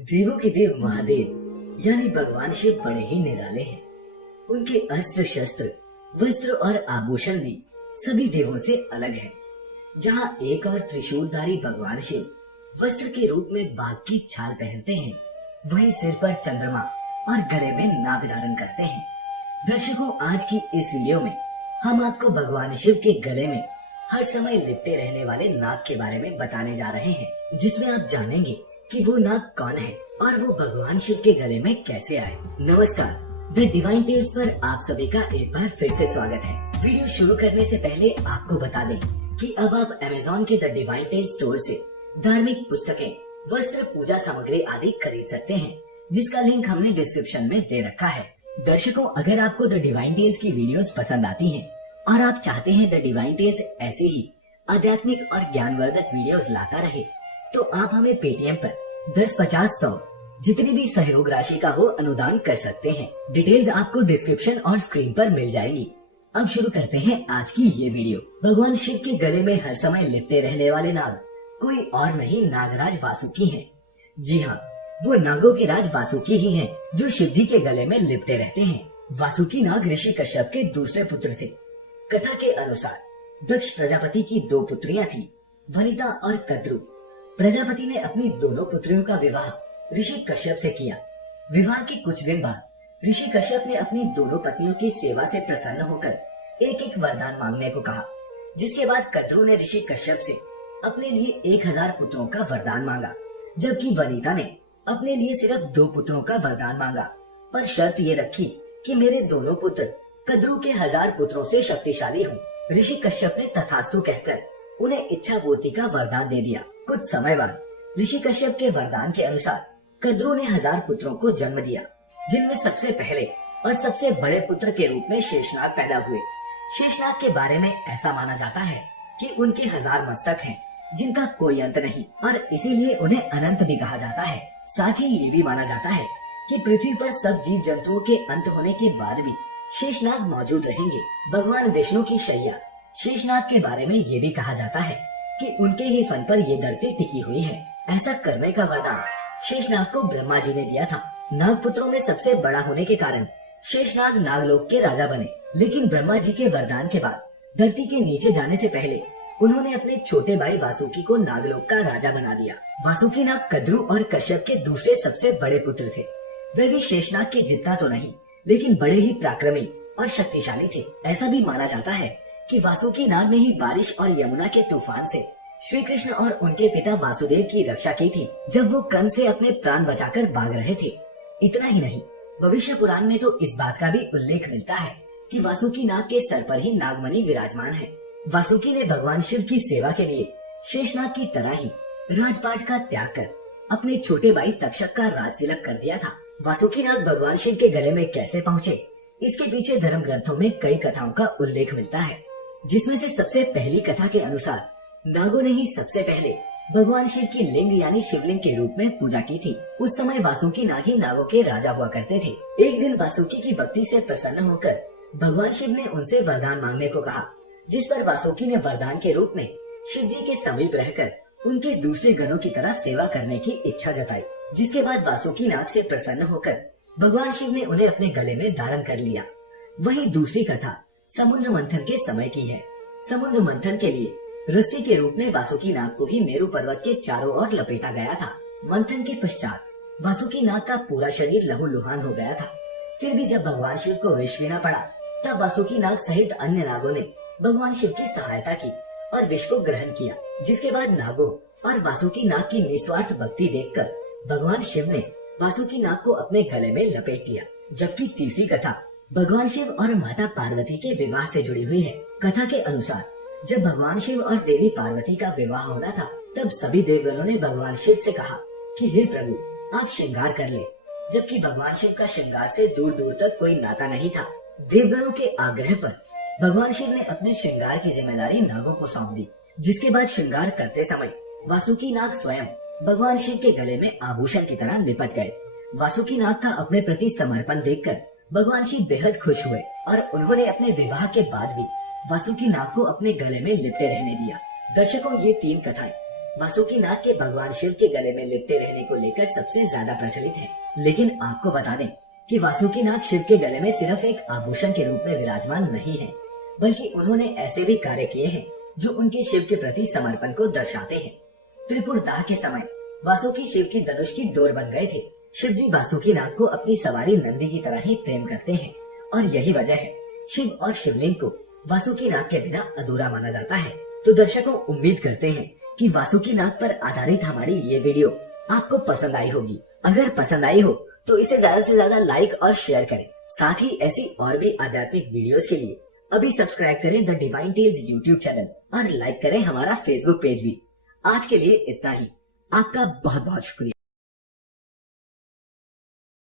देवों के देव महादेव यानी भगवान शिव बड़े ही निराले हैं। उनके अस्त्र शस्त्र, वस्त्र और आभूषण भी सभी देवों से अलग हैं। जहाँ एक और त्रिशूलधारी भगवान शिव वस्त्र के रूप में बाघ की छाल पहनते हैं, वहीं सिर पर चंद्रमा और गले में नाग धारण करते हैं। दर्शकों, आज की इस वीडियो में हम आपको भगवान शिव के गले में हर समय लिपटे रहने वाले नाग के बारे में बताने जा रहे हैं, जिसमें आप जानेंगे कि वो नाग कौन है और वो भगवान शिव के गले में कैसे आए। नमस्कार, द डिवाइन टेल्स पर आप सभी का एक बार फिर से स्वागत है। वीडियो शुरू करने से पहले आपको बता दें कि अब आप अमेज़न के द डिवाइन टेल्स स्टोर से धार्मिक पुस्तकें, वस्त्र, पूजा सामग्री आदि खरीद सकते हैं, जिसका लिंक हमने डिस्क्रिप्शन में दे रखा है। दर्शकों, अगर आपको द डिवाइन टेल्स की वीडियोस पसंद आती हैं और आप चाहते हैं द डिवाइन टेल्स ऐसे ही आध्यात्मिक और ज्ञानवर्धक वीडियोस लाता रहे, तो आप हमें पेटीएम पर 10, 50, 100 जितनी भी सहयोग राशि का हो अनुदान कर सकते हैं। डिटेल्स आपको डिस्क्रिप्शन और स्क्रीन पर मिल जाएगी। अब शुरू करते हैं आज की ये वीडियो। भगवान शिव के गले में हर समय लिपटे रहने वाले नाग कोई और नहीं, नागराज वासुकी हैं। जी हाँ, वो नागों के राज वासुकी ही हैं, जो शिव जी के गले में लिपटे रहते हैं। वासुकी नाग ऋषि कश्यप के दूसरे पुत्र थे। कथा के अनुसार दक्ष प्रजापति की 2 पुत्रियां थी, वनिता और कद्रु। प्रजापति ने अपनी दोनों पुत्रियों का विवाह ऋषि कश्यप से किया। विवाह के कुछ दिन बाद ऋषि कश्यप ने अपनी दोनों पत्नियों की सेवा से प्रसन्न होकर एक एक वरदान मांगने को कहा, जिसके बाद कद्रु ने ऋषि कश्यप से अपने लिए 1000 पुत्रों का वरदान मांगा, जबकि वनिता ने अपने लिए सिर्फ 2 पुत्रों का वरदान मांगा, पर शर्त ये रखी कि मेरे दोनों पुत्र कद्रु के 1000 पुत्रों से शक्तिशाली हों। ऋषि कश्यप ने तथास्तु कहकर उन्हें इच्छा पूर्ति का वरदान दे दिया। कुछ समय बाद ऋषि कश्यप के वरदान के अनुसार कद्रु ने 1000 पुत्रों को जन्म दिया, जिनमें सबसे पहले और सबसे बड़े पुत्र के रूप में शेषनाग पैदा हुए। शेषनाग के बारे में ऐसा माना जाता है कि उनके 1000 मस्तक हैं, जिनका कोई अंत नहीं, और इसीलिए उन्हें अनंत भी कहा जाता है। साथ ही ये भी माना जाता है कि पृथ्वी पर सब जीव जंतुओं के अंत होने के बाद भी शेषनाग मौजूद रहेंगे। भगवान विष्णु की शैया शेषनाग के बारे में ये भी कहा जाता है कि उनके ही फन पर ये धरती टिकी हुई है। ऐसा करने का वरदान शेषनाग को ब्रह्मा जी ने दिया था। नाग पुत्रों में सबसे बड़ा होने के कारण शेषनाग नागलोक के राजा बने, लेकिन ब्रह्मा जी के वरदान के बाद धरती के नीचे जाने से पहले उन्होंने अपने छोटे भाई वासुकी को नागलोक का राजा बना दिया। वासुकी नाग कद्रु और कश्यप के दूसरे सबसे बड़े पुत्र थे। वे भी शेषनाग के जितना तो नहीं, लेकिन बड़े ही पराक्रमी और शक्तिशाली थे। ऐसा भी माना जाता है कि वासुकी नाग ने ही बारिश और यमुना के तूफान से श्री कृष्ण और उनके पिता वासुदेव की रक्षा की थी, जब वो कंस से अपने प्राण बचाकर भाग रहे थे। इतना ही नहीं, भविष्य पुराण में तो इस बात का भी उल्लेख मिलता है कि वासुकी नाग के सर पर ही नागमणि विराजमान है। वासुकी ने भगवान शिव की सेवा के लिए शेषनाग की तरह ही राजपाट का त्याग कर अपने छोटे भाई तक्षक का राज तिलक कर दिया था। वासुकी नाग भगवान शिव के गले में कैसे पहुँचे, इसके पीछे धर्म ग्रंथों में कई कथाओं का उल्लेख मिलता है, जिसमें से सबसे पहली कथा के अनुसार नागों ने ही सबसे पहले भगवान शिव की लिंग यानी शिवलिंग के रूप में पूजा की थी। उस समय वासुकी नाग ही नागों के राजा हुआ करते थे। एक दिन वासुकी की भक्ति से प्रसन्न होकर भगवान शिव ने उनसे वरदान मांगने को कहा, जिस पर वासुकी ने वरदान के रूप में शिव जी के समीप रहकर उनके दूसरे गणों की तरह सेवा करने की इच्छा जताई। जिसके बाद वासुकी नाग से प्रसन्न होकर भगवान शिव ने उन्हें अपने गले में धारण कर लिया। वहीं दूसरी कथा समुद्र मंथन के समय की है। समुद्र मंथन के लिए रस्सी के रूप में वासुकी नाग को ही मेरु पर्वत के चारों ओर लपेटा गया था। मंथन के पश्चात वासुकी नाग का पूरा शरीर लहूलुहान हो गया था। फिर भी जब भगवान शिव को विष पीना पड़ा, तब वासुकी नाग सहित अन्य नागों ने भगवान शिव की सहायता की और विष को ग्रहण किया। जिसके बाद नागों और वासुकी नाग की निस्वार्थ भक्ति देखकर भगवान शिव ने वासुकी नाग को अपने गले में लपेट लिया। जबकि तीसरी कथा भगवान शिव और माता पार्वती के विवाह से जुड़ी हुई है। कथा के अनुसार जब भगवान शिव और देवी पार्वती का विवाह होना था, तब सभी देवगणों ने भगवान शिव से कहा कि हे प्रभु, आप श्रृंगार कर ले, जबकि भगवान शिव का श्रृंगार से दूर दूर तक कोई नाता नहीं था। देवगणों के आग्रह पर भगवान शिव ने अपने श्रृंगार की जिम्मेदारी नागों को सौंप दी। जिसके बाद श्रृंगार करते समय वासुकी नाग स्वयं भगवान शिव के गले में आभूषण की तरह लिपट गए। वासुकी नाग का अपने प्रति समर्पण देखकर भगवान शिव बेहद खुश हुए और उन्होंने अपने विवाह के बाद भी वासुकी नाग को अपने गले में लिपटे रहने दिया। दर्शकों, ये 3 कथाएं वासुकी नाग के भगवान शिव के गले में लिपटे रहने को लेकर सबसे ज्यादा प्रचलित है। लेकिन आपको बता दें कि वासुकी नाग शिव के गले में सिर्फ एक आभूषण के रूप में विराजमान नहीं है, बल्कि उन्होंने ऐसे भी कार्य किए हैं जो उनके शिव के प्रति समर्पण को दर्शाते हैं। त्रिपुर दाह के समय वासुकी शिव की धनुष की डोर बन गए थे। शिव जी वासुकी नाग को अपनी सवारी नंदी की तरह ही प्रेम करते हैं और यही वजह है शिव और शिवलिंग को वासुकी नाग के बिना अधूरा माना जाता है। तो दर्शकों, उम्मीद करते हैं कि वासुकी नाग पर आधारित हमारी ये वीडियो आपको पसंद आई होगी। अगर पसंद आई हो तो इसे ज्यादा से ज्यादा लाइक और शेयर करें। साथ ही ऐसी और भी आध्यात्मिक वीडियोस के लिए अभी सब्सक्राइब करें the divine tales YouTube channel और लाइक करें हमारा फेसबुक पेज भी। आज के लिए इतना ही। आपका बहुत बहुत शुक्रिया।